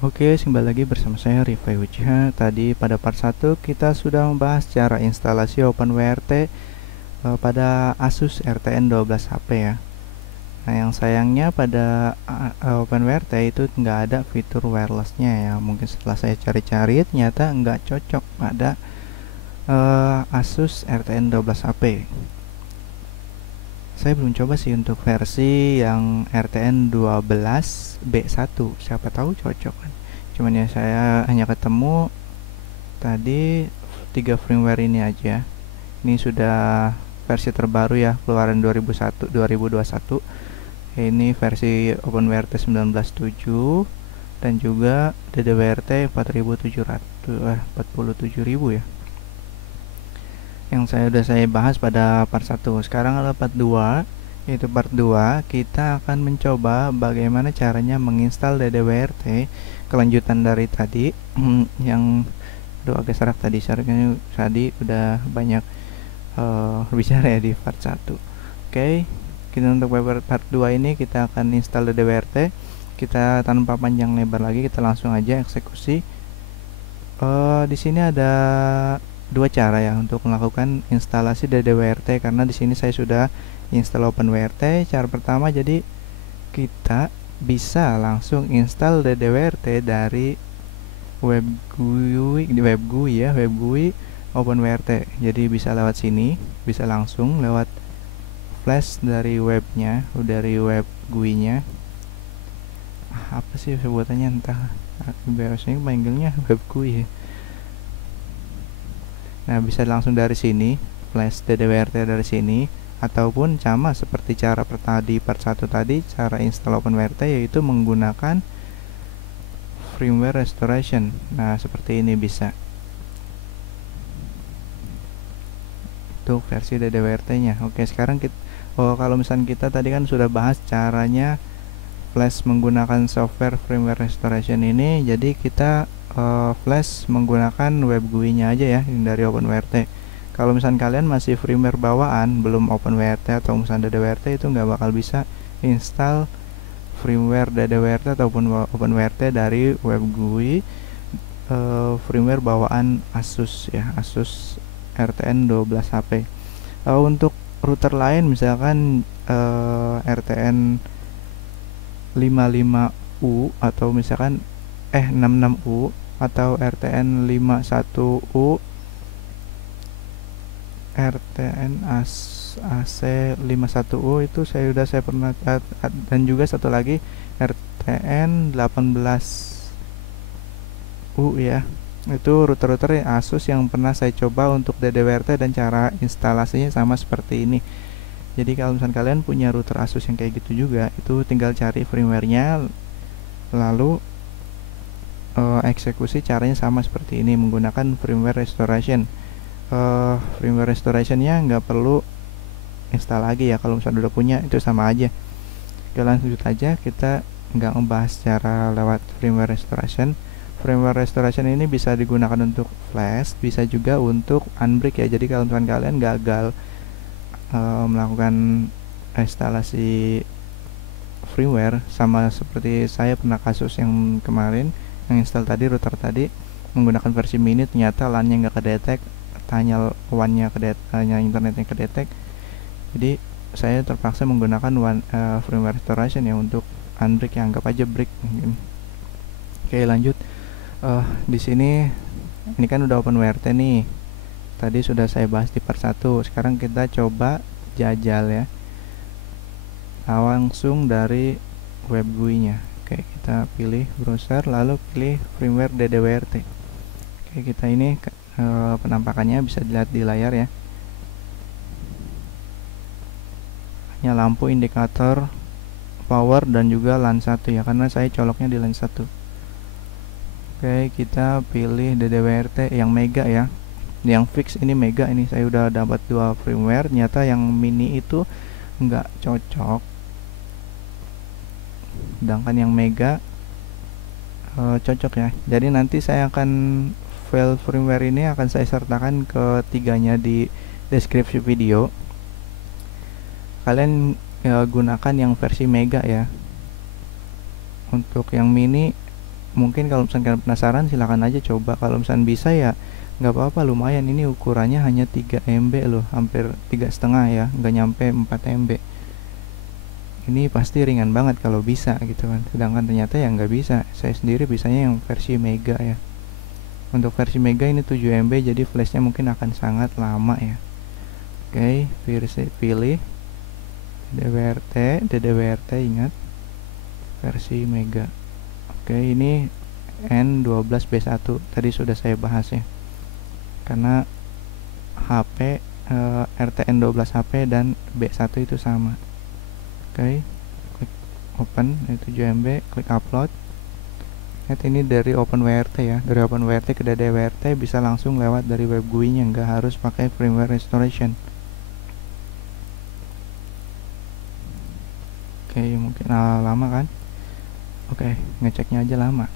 Oke, kembali lagi bersama saya Rifai Ujiha. Tadi pada part 1 kita sudah membahas cara instalasi OpenWRT pada Asus RTN 12HP ya. Nah, yang sayangnya pada OpenWRT itu nggak ada fitur wirelessnya ya. Mungkin setelah saya cari-cari ternyata nggak cocok pada Asus RTN 12HP. Saya belum coba sih untuk versi yang RTN 12B1. Siapa tahu cocok kan. Cuman ya saya hanya ketemu tadi 3 firmware ini aja. Ini sudah versi terbaru ya, keluaran 2021. Ini versi OpenWRT 19.7 dan juga DDWRT 47.000 ya. Yang saya bahas pada part 1. Sekarang adalah part 2, yaitu part 2 kita akan mencoba bagaimana caranya menginstal DDWRT, kelanjutan dari tadi yang agak serak tadi, syaratnya tadi udah banyak bicara ya di part 1. Oke, kita untuk part 2 ini kita akan install DDWRT. Kita tanpa panjang lebar lagi, kita langsung aja eksekusi. Di sini ada dua cara ya untuk melakukan instalasi DDWRT, karena di sini saya sudah install OpenWRT. Cara pertama, jadi kita bisa langsung install DDWRT dari web GUI OpenWRT. Jadi bisa lewat sini, bisa langsung lewat flash dari webnya, dari web GUI-nya. Apa sih sebutannya, entah biasanya panggilnya web GUI ya. Nah, bisa langsung dari sini, flash DDWRT dari sini, ataupun sama seperti cara di part 1 tadi, cara install OpenWRT yaitu menggunakan firmware restoration. Nah, seperti ini bisa. Untuk versi DDWRT-nya. Oke, sekarang kalau misalnya kita tadi kan sudah bahas caranya flash menggunakan software firmware restoration ini, jadi kita flash menggunakan web GUI-nya aja ya, dari OpenWRT. Kalau misalnya kalian masih firmware bawaan, belum OpenWRT atau misalnya DDWRT, itu nggak bakal bisa install firmware DDWRT ataupun OpenWRT dari web GUI firmware bawaan Asus ya, Asus RTN 12HP. Untuk router lain misalkan RTN 55U atau misalkan 66U atau RTN 51U, RTN AC 51U itu saya pernah, dan juga satu lagi RTN 18U ya. Itu router-router Asus yang pernah saya coba untuk DDWRT, dan cara instalasinya sama seperti ini. Jadi kalau misalnya kalian punya router Asus yang kayak gitu juga, itu tinggal cari firmware-nya, lalu eksekusi caranya sama seperti ini menggunakan firmware restoration. Firmware restorationnya nggak perlu install lagi ya, kalau misalnya udah punya itu sama aja. Oke, lanjut aja, kita nggak ngebahas cara lewat firmware restoration. Firmware restoration ini bisa digunakan untuk flash, bisa juga untuk unbrick ya. Jadi kalau misalnya kalian gagal melakukan instalasi firmware, sama seperti saya pernah kasus yang kemarin, yang install tadi router tadi menggunakan versi mini, ternyata LAN-nya nggak kedetek, hanya WAN-nya hanya internetnya kedetek. Jadi saya terpaksa menggunakan firmware restoration ya untuk unbrick, yang anggap aja break mungkin. Oke, lanjut. Di sini ini kan udah OpenWRT nih. Tadi sudah saya bahas di part 1. Sekarang kita coba jajal ya, langsung dari web GUI-nya. Oke, kita pilih browser, lalu pilih firmware DDWRT. Oke, kita ini penampakannya bisa dilihat di layar ya. Hanya lampu indikator power dan juga LAN 1 ya, karena saya coloknya di LAN 1. Oke, kita pilih DDWRT yang mega ya. Yang fix ini mega, ini saya udah dapat 2 firmware, ternyata yang mini itu nggak cocok, sedangkan yang mega cocok ya. Jadi nanti saya akan file firmware ini akan saya sertakan ketiganya di deskripsi video. Kalian gunakan yang versi mega ya. Untuk yang mini mungkin kalau misalkan kalian penasaran silakan aja coba. Kalau misalkan bisa ya nggak apa-apa, lumayan. Ini ukurannya hanya 3 MB loh, hampir 3,5 ya, nggak nyampe 4 MB. Ini pasti ringan banget kalau bisa gitu kan, sedangkan ternyata ya nggak bisa. Saya sendiri bisanya yang versi Mega ya. Untuk versi Mega ini 7 MB, jadi flashnya mungkin akan sangat lama ya. Oke, pilih DDWRT, ingat versi Mega. Oke, ini N12B1 tadi sudah saya bahas ya, karena HP RTN12 HP dan B1 itu sama. Oke, klik open, ini 7 MB, klik upload. Lihat ini dari OpenWRT ya, dari OpenWRT ke DDWRT bisa langsung lewat dari web GUI-nya, nggak harus pakai firmware restoration. Oke, mungkin lama kan. Oke, ngeceknya aja lama.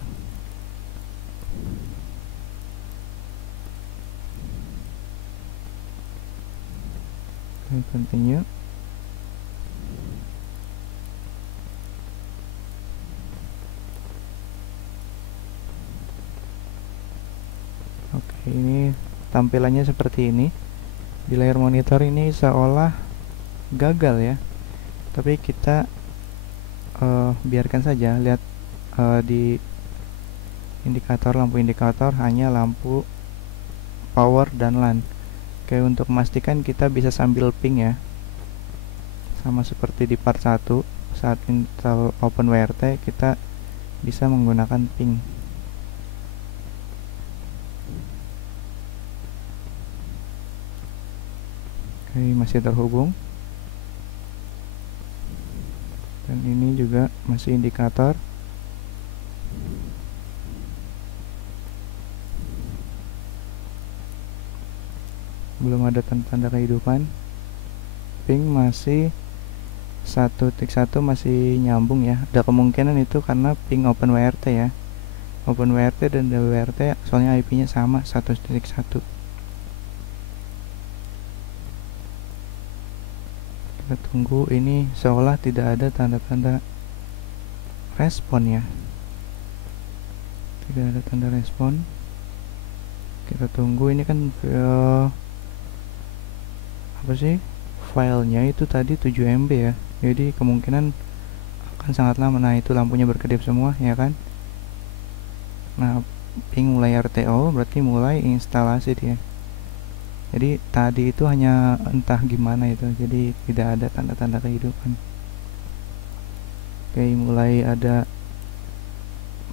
Oke, continue. Oke, ini tampilannya seperti ini. Di layar monitor ini seolah gagal ya, tapi kita biarkan saja. Lihat di lampu indikator hanya lampu power dan LAN. Oke, untuk memastikan kita bisa sambil ping ya, sama seperti di part 1 saat install OpenWRT kita bisa menggunakan ping. Oke, masih terhubung, dan ini juga masih indikator. Belum ada tanda-tanda kehidupan. Ping masih 1.1 masih nyambung ya. Ada kemungkinan itu karena ping OpenWRT ya. OpenWRT dan DWRT soalnya IP-nya sama 1.1. Kita tunggu, ini seolah tidak ada tanda-tanda respon ya. Tidak ada tanda respon. Kita tunggu, ini kan apa sih, filenya itu tadi 7 MB ya, jadi kemungkinan akan sangat lama. Nah, itu lampunya berkedip semua ya kan. Nah, ping mulai RTO berarti mulai instalasi dia. Jadi tadi itu hanya entah gimana itu, jadi tidak ada tanda-tanda kehidupan. Oke, mulai ada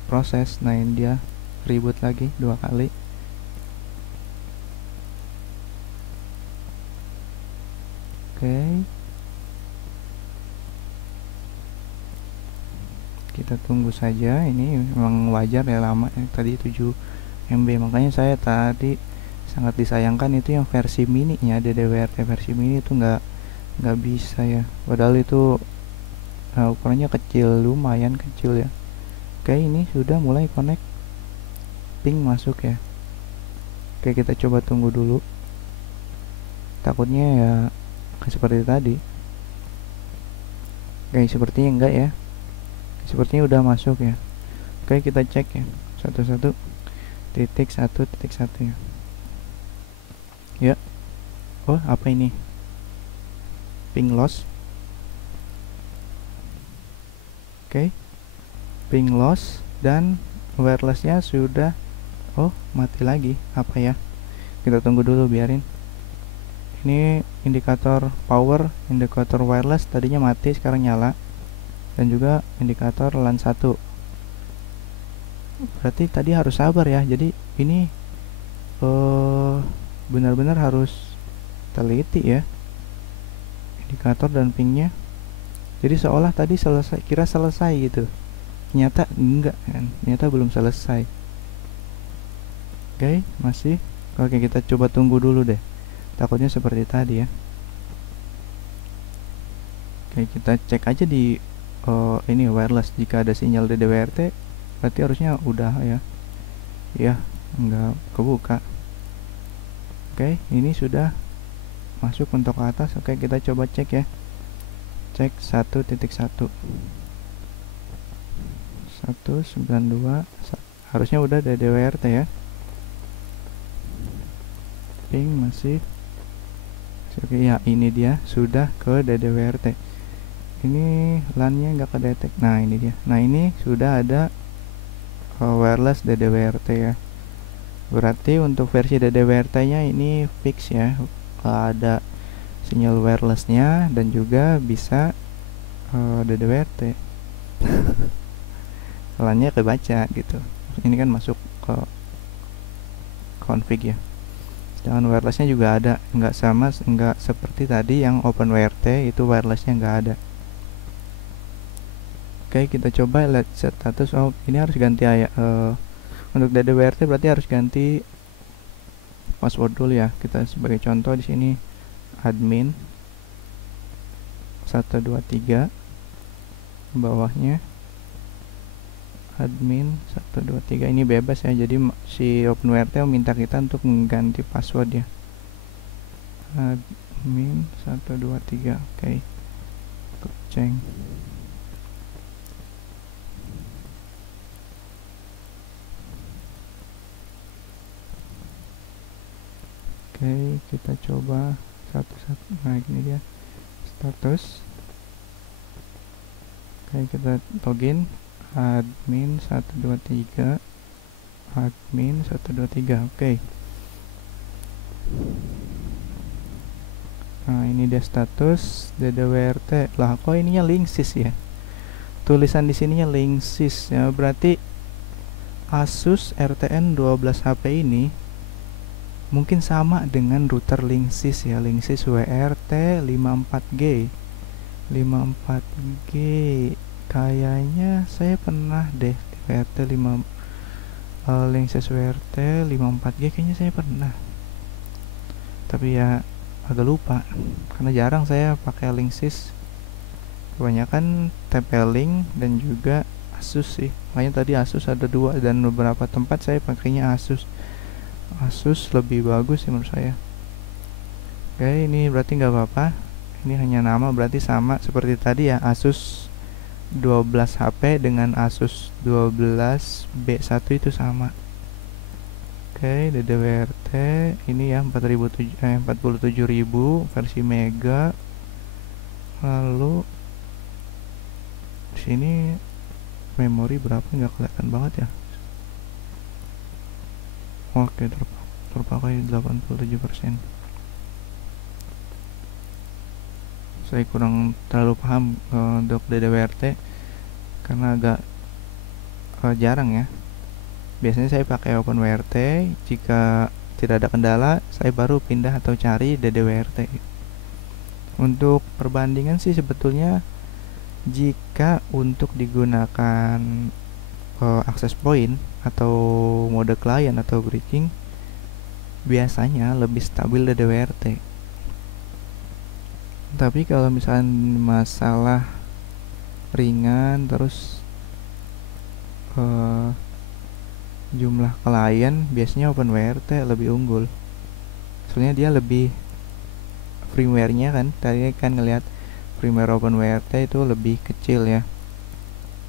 proses. Nah, ini dia reboot lagi 2 kali. Oke, kita tunggu saja. Ini memang wajar ya lama ya, tadi 7 MB. Makanya saya tadi sangat disayangkan itu yang versi mininya, DDWRT versi mini itu nggak bisa ya, padahal itu ukurannya kecil, lumayan kecil ya. Oke, ini sudah mulai connect, ping masuk ya. Oke, kita coba tunggu dulu, takutnya ya seperti tadi. Oke, sepertinya enggak ya, sepertinya udah masuk ya. Oke, kita cek ya, 11.1.1 ya. Ya, oh apa ini, ping loss. Oke, ping loss dan wirelessnya sudah, oh mati lagi, apa ya, kita tunggu dulu, biarin. Ini indikator power, indikator wireless tadinya mati, sekarang nyala, dan juga indikator LAN 1. Berarti tadi harus sabar ya, jadi ini benar-benar harus teliti ya indikator dan pingnya. Jadi seolah tadi selesai, kira selesai gitu, ternyata enggak kan, ternyata belum selesai. Oke, masih. Oke, kita coba tunggu dulu deh, takutnya seperti tadi ya. Oke, kita cek aja di ini wireless, jika ada sinyal DDWRT berarti harusnya udah ya enggak kebuka. Oke, ini sudah masuk untuk ke atas. Oke, kita coba cek ya, cek 1.1 192 harusnya udah DDWRT ya. Ping masih oke ya, ini dia sudah ke DDWRT. Ini LAN-nya nggak kedetek. Nah ini dia. Nah ini sudah ada wireless DDWRT ya. Berarti untuk versi DDWRT nya ini fix ya, ada sinyal wirelessnya dan juga bisa DDWRT. LAN-nya kebaca gitu. Ini kan masuk ke config ya. Sedangkan wirelessnya juga ada, nggak seperti tadi yang OpenWRT itu wirelessnya nggak ada. Oke, kita coba lihat status. Oh, ini harus ganti ya. Untuk DDWRT berarti harus ganti password dulu ya. Kita sebagai contoh di sini admin 123, bawahnya admin 123. Ini bebas ya, jadi si OpenWRT minta kita untuk mengganti password ya. Admin 123. Oke, ceng. Oke, kita coba satu-satu. Nah ini dia status. Oke, kita login admin 123 admin 123. Oke. Nah ini dia status DDWRT. Lah kok ininya Linksys ya, tulisan di sininya Linksys ya, berarti Asus RTN 12 HP ini mungkin sama dengan router Linksys ya, Linksys WRT 54G. 54G kayaknya saya pernah deh WRT 5 Linksys WRT 54G kayaknya saya pernah, tapi ya agak lupa karena jarang saya pakai Linksys, kebanyakan TP-Link dan juga Asus sih. Makanya tadi Asus ada dua dan beberapa tempat saya pakainya Asus lebih bagus sih menurut saya. Oke, ini berarti nggak apa-apa, ini hanya nama, berarti sama seperti tadi ya, Asus 12 HP dengan Asus 12B1 itu sama. Oke, DDWRT ini ya 47.000 versi mega. Lalu sini memori berapa nggak kelihatan banget ya. Oke, terpakai 87%. Saya kurang terlalu paham untuk DDWRT karena agak jarang ya. Biasanya saya pakai OpenWRT, jika tidak ada kendala saya baru pindah atau cari DDWRT. Untuk perbandingan sih sebetulnya jika untuk digunakan access point atau mode client atau bridging biasanya lebih stabil DDWRT. Tapi kalau misalnya masalah ringan terus jumlah klien, biasanya OpenWRT lebih unggul. Soalnya dia lebih firmware-nya kan, tadi kan ngelihat firmware OpenWRT itu lebih kecil ya,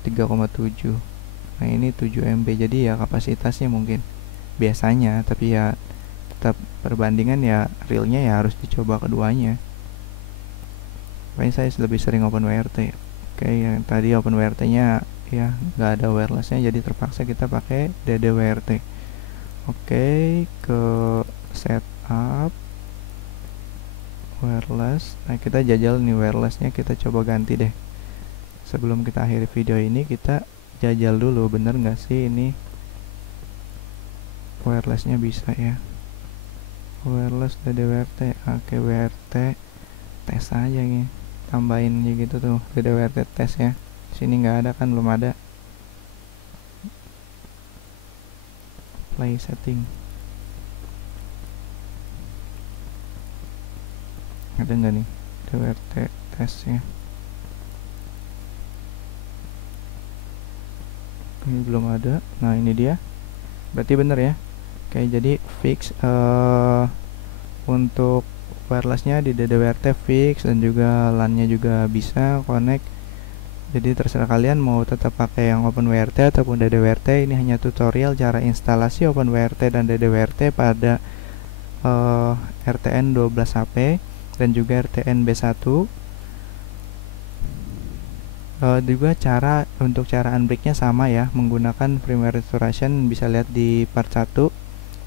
3,7. Nah ini 7 MB, jadi ya kapasitasnya mungkin biasanya, tapi ya tetap perbandingan ya realnya ya harus dicoba keduanya. Makanya saya lebih sering OpenWRT. Oke, yang tadi OpenWRT nya ya nggak ada wirelessnya, jadi terpaksa kita pakai DDWRT. Oke, ke setup wireless. Nah kita jajal nih wirelessnya, kita coba ganti deh. Sebelum kita akhiri video ini kita jajal dulu bener nggak sih ini wirelessnya bisa ya. Wireless DDWRT. Oke, WRT tes aja nih, tambahin aja gitu tuh DDWRT tes ya. Sini nggak ada kan, belum ada. Play setting, ada nggak nih DDWRT tesnya? Ini belum ada. Nah ini dia, berarti bener ya. Oke, jadi fix untuk wirelessnya di DDWRT fix, dan juga LAN nya juga bisa connect Jadi terserah kalian mau tetap pakai yang OpenWRT ataupun DDWRT. Ini hanya tutorial cara instalasi OpenWRT dan DDWRT pada RTN 12HP dan juga RTN B1. Juga untuk cara unbreaknya sama ya, menggunakan firmware restoration. Bisa lihat di part 1.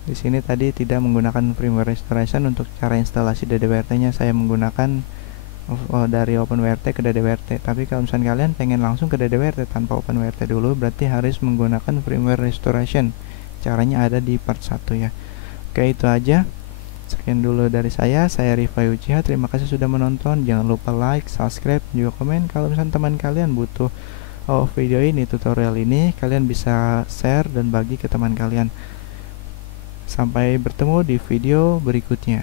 Di sini tadi tidak menggunakan firmware restoration. Untuk cara instalasi DDWRT-nya saya menggunakan dari OpenWRT ke DDWRT. Tapi kalau misalnya kalian pengen langsung ke DDWRT tanpa OpenWRT dulu, berarti harus menggunakan firmware restoration. Caranya ada di part 1 ya. Oke, itu aja. Sekian dulu dari saya Rifai Uchiha. Terima kasih sudah menonton. Jangan lupa like, subscribe, juga komen. Kalau misalnya teman kalian butuh video ini, tutorial ini, kalian bisa share dan bagi ke teman kalian. Sampai bertemu di video berikutnya.